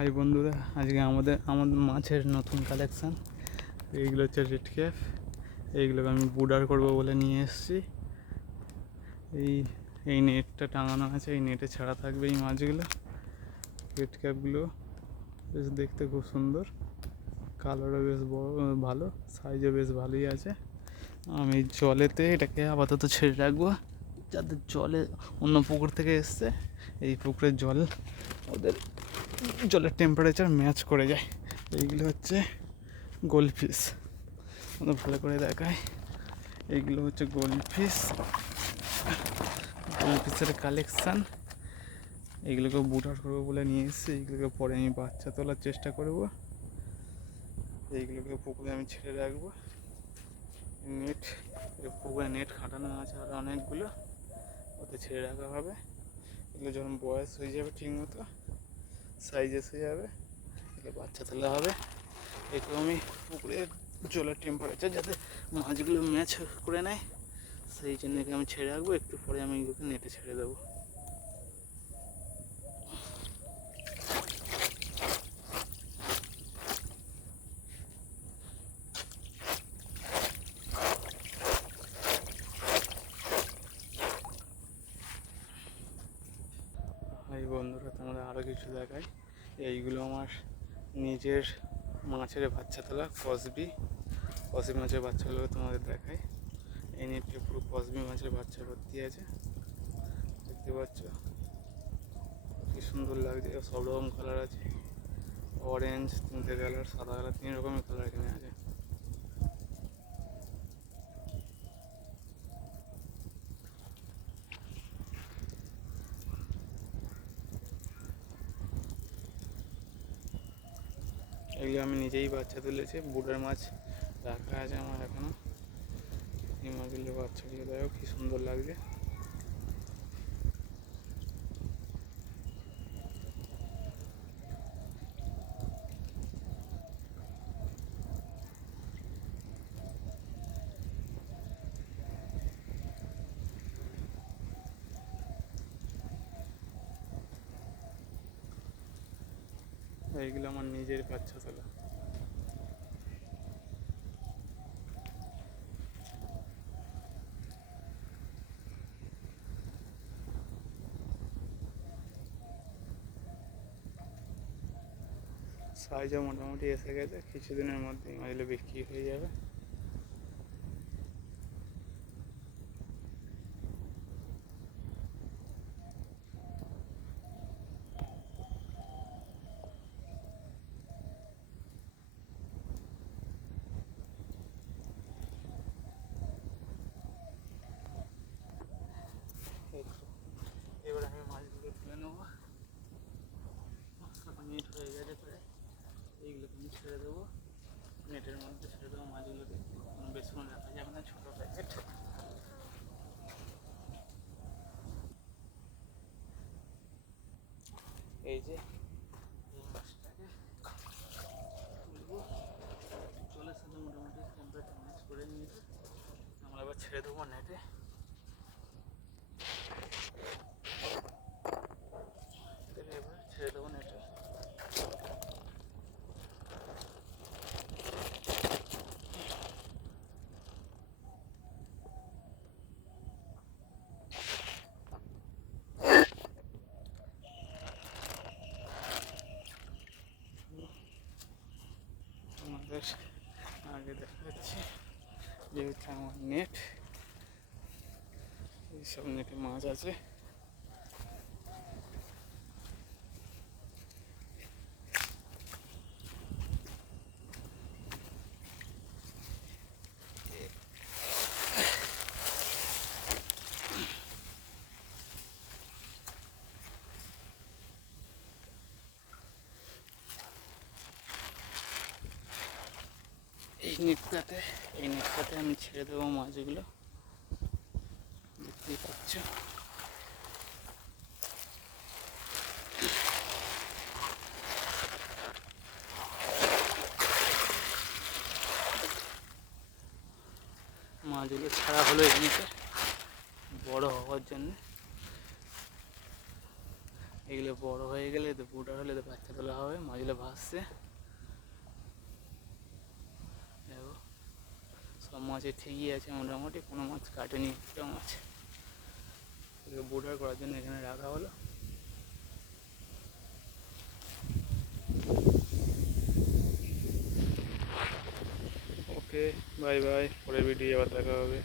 High বন্ধুরা, আজকে আমাদের মাছের নতুন কালেকশান। এইগুলো হচ্ছে রেড ক্যাপ। এইগুলোকে আমি বুডার করবো বলে নিয়ে এসেছি। এই নেটটা টাঙানো আছে, এই নেটে ছাড়া থাকবে এই মাছগুলো। রেড ক্যাপগুলো বেশ দেখতে খুব সুন্দর, কালারও বেশ বড়, ভালো সাইজও বেশ ভালোই আছে। আমি জলেতে এটাকে আপাতত ছেড়ে রাখবো, যাতে জলে অন্য পুকুর থেকে এসছে এই পুকুরের জল ওদের জলের টেম্পারেচার ম্যাচ করে যায়। এইগুলো হচ্ছে গোল্ডফিশ, ওদের ভালো করে দেখায়। এইগুলো হচ্ছে গোল্ডফিশের কালেকশান। এইগুলোকে বুটার করবো বলে নিয়ে এসেছি। এইগুলোকে পরে আমি বাচ্চা তোলার চেষ্টা করবো। এইগুলোকে পুকুরে আমি ছেড়ে রাখবো। পুকুরে নেট খাটানো আছে আর অনেকগুলো, ওতে ছেড়ে রাখা হবে। এগুলো যখন বয়স হয়ে যাবে ঠিক মতো সাইজ এসে যাবে, এগুলো বাচ্চা তোলা হবে। এগুলো আমি পুকুরে জলের টেম্পারেচার যাতে মাছগুলো ম্যাচ করে নেয়, সেই জন্য আমি ছেড়ে রাখবো। একটু পরে আমি এগুলোকে নেটে ছেড়ে দেবো। এই বন্ধুরা, তোমরা আরও কিছু দেখায়। এইগুলো আমার নিজের মাছের বাচ্চা তোলা কসবি মাছের বাচ্চাগুলো তোমাদের দেখায়। এই নেটে পুরো কসবি মাছের বাচ্চা ভর্তি আছে, দেখতে পাচ্ছ কি সুন্দর লাগছে। সব রকম কালার আছে, অরেঞ্জ 3টে কালার, সাদা কালার, 3 রকমের কালার এখানে আছে। এগুলো আমি নিজেই বাচ্চা তুলেছি। বুডার মাছ রাখা আছে আমার এখনো। এই মাছগুলো বাচ্চাগুলো দেখো কি সুন্দর লাগছে। এইগুলো আমার নিজের বাচ্চা তোলা। সাইজও মোটামুটি এসে গেছে, কিছুদিনের মধ্যেই মাছগুলো বিক্রি হয়ে যাবে। এবার আমি মাছগুলো তুলে নেবো। মাছটা নেট হয়ে গেছে প্রায়। এইগুলোকে আমি ছেড়ে দেবো, নেটের মধ্যে ছেড়ে দেবো মাছগুলোকে। বেশিক্ষণ রাখা যাবে না, ছোটো প্যাকেট। এই যে এই মাছটাকে তুলবো, জলের সাথে মোটামুটি টেম্পারেচার ম্যাচ করে নিয়েছে। আমরা এবার ছেড়ে দেবো নেটে। এবার ছেড়ে দেবো নেটে। আমাদের আগে দেখাচ্ছি, যেহেতু আমার নেট, এইসব নেটে মাছ আছে। এই নেটটাতে আমি ছেড়ে দেবো মাছগুলো, দেখতেই পাচ্ছ। মাছগুলো ছাড়া হলো এমনিতে বড় হওয়ার জন্য। এগুলো বড় হয়ে গেলে তো বুটার হলে তো বাচ্চা তোলা হবে, মাছগুলো ভাসছে। দেখো সব মাছের ঠিকই আছে মোটামুটি, কোনো মাছ কাটেনি, একটা মাছ বুটার করার জন্য এখানে রাখা হলো। ওকে, বাই বাই, পরের ভিডিও আবার দেখা হবে।